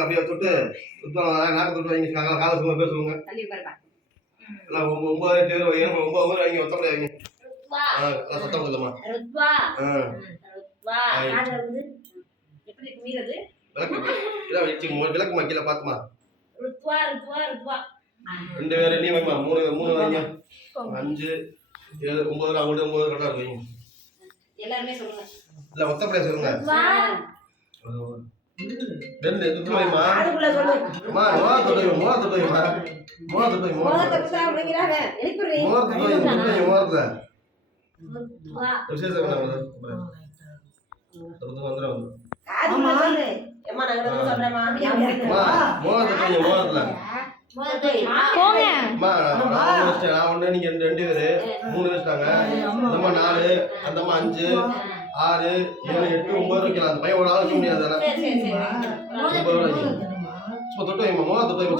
அப்படியே தொட்டு நாக்கு தொட்டு வைங்க கால சொல்லுங்க பேர் சொல்லுங்க எல்லாம் 9 பேர் வைங்க 9 பேர் வைங்க ஒத்தப்படி வைங்க சத்தம் இல்லம்மா விளக்கு மக்கீழ பாத்துமா 2 பேர் நீ வைமா 3 வைங்க 5 7 9 அவங்களோட 9 கரெக்டா வைங்க எல்லாரும் சொல்லுங்க இல்ல ஒத்தப்படியா சொல்லுங்க ரெண்டு துட்டு வைமா அதுக்குள்ள சொல்லு அம்மா மோத தொட்டு வைமா மோத தொட்டு அப்படிங்கறாங்க எழுப்புறீ மோத விசேஷம் என்ன அது வந்துரும் ஆமா அம்மா நான் சொல்றேன்மா மோத தொட்டு மோதல போங்க அம்மா நான் ஒண்ணு நீங்க 2 பேர் 3 வச்சிட்டாங்க அம்மா 4 அந்தம்மா 5 6 7 8 9 வைக்கலாம் அந்த பையன் ஒரு ஆள் வைக்க முடியாது தொட்டு வைமா மோத தொட்டு வைக்க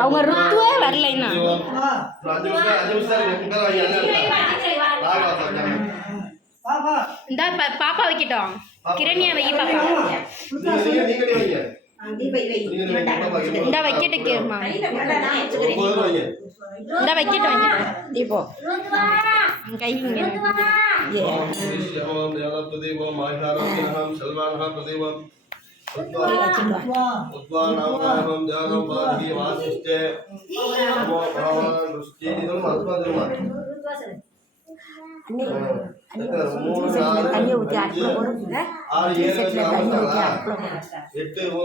அவங்க ருத்துவே வரலைன்னா இந்த பாப்பா வைக்கட்டும் கிரண்யா வை பாப்பா இந்த வைக்கட்டுமா இந்த வைக்கட்டும் தீபோ கை தண்ணியை ஊற்றி அடுப்புல போடுங்க 6 7 தண்ணி ஊற்றி அடுப்புல போடுங்க 8 பாப்பா 9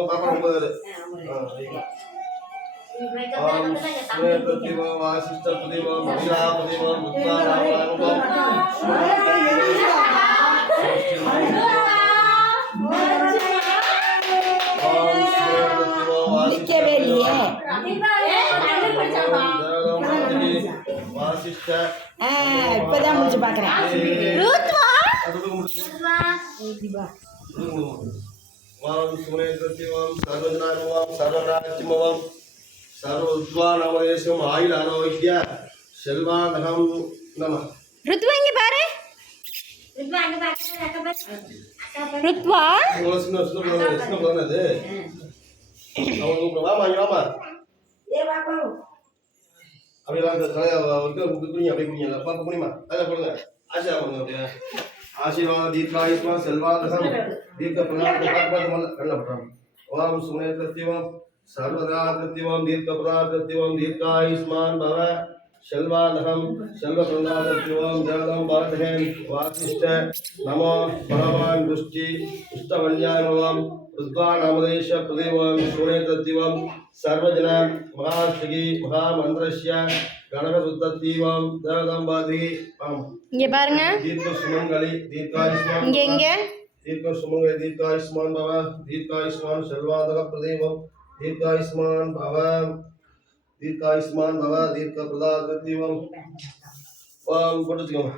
இப்பதான் முடிச்சு பாக்குறேன் ஆயுள் ஆரோக்கிய செல்வானகம் நம ருத்வா இங்க பாரு ருத்வா சின்ன குழந்தை அவங்க வாமா இங்க வாமா அப்படியே அப்படியே குடிங்க பாப்பா குடிமா அதில் போடுங்க ஆசீர்வாதம் பண்ணுங்க அப்படியே ஆசீர்வாதம் தீர்க்காயுஷ்மா செல்வாதகம் தீர்க்க பிரதான கண்ண போடுறோம் ஓம் சுமய கிருத்திவம் சர்வதா கிருத்திவம் தீர்க்க பிரதா கிருத்திவம் தீர்க்காயுஷ்மான் பவ செல்வாதகம் செல்வ பிரதா கிருத்திவம் ஜனதம் பாரதகேன் வாசிஷ்ட நமோ பகவான் துஷ்டி இஷ்டவல்யாயம் ருத்வாநாமதேஷ பிரதேவம் சூரேதத்திவம் சர்வஜன மகாஸ்திகி மகாமந்திரஸ்ய கணகசுத்தீவம் ஜனதம்பாதி இங்க பாருங்க தீர்க்க சுமங்கலி தீர்க்காயுஷ்மான் இங்க தீர்க்க சுமங்கலி தீர்க்காயுஷ்மான் பவ தீர்க்காயுஷ்மான் செல்வாதக பிரதேவம் தீர்க்காயுஷ்மான் பவ தீர்க்க பிரதாதீவம் ஓம் போட்டுச்சுக்கோங்க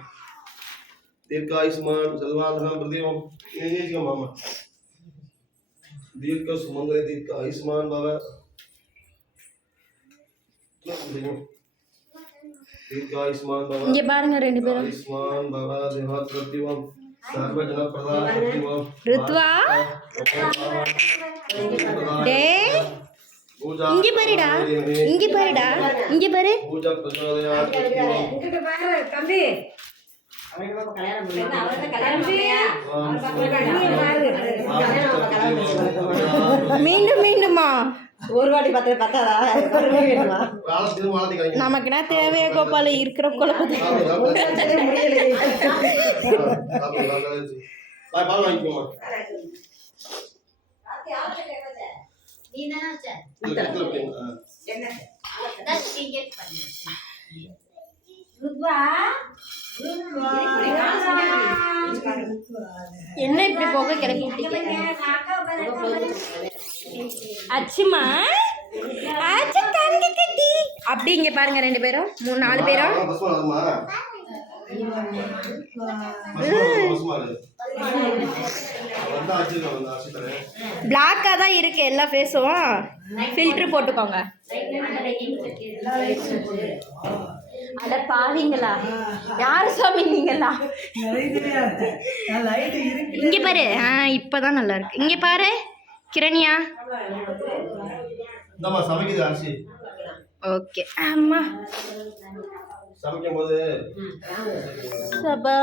தீர்க்காயுஷ்மான் செல்வாதக பிரதேவம் நீங்க மாமா दीर्घ सुमंगल दीर्घ आयुष्मान भव दीर्घ आयुष्मान भव இங்க பாருங்க ரெண்டு பேரும் आयुष्मान भव देहात प्रतिवम सर्वजन प्रदान प्रतिवम ருத்வா டேய் இங்க பாருடா இங்க பாரு பூஜா பிரச்சோதயாத் प्रतिवम இங்க பாரு தம்பி மீண்டும் மீண்டுமா ஒரு வாட்டி பத்தாதா நமக்கு என்ன தேவையா கோபால இருக்கிற குழப்பத்தை ருத்வா என்ன இப்படி போக கிளப்பி விட்டீங்க அச்சுமா ஆச்சு தங்கி கட்டி அப்படி இங்க பாருங்க 2 பேரும் 4 பேரும் பிளாக்கா தான் இருக்கு எல்லா ஃபேஸும் ஃபில்டர் போட்டுக்கோங்க அட பாவீங்களா யாரு சாமி நீங்களா இங்க பாரு இப்பதான் நல்லா இருக்கு இங்க பாரு கிரண்யா சமைக்குது அரிசி ஓகே அம்மா சமைக்கும் போது சபா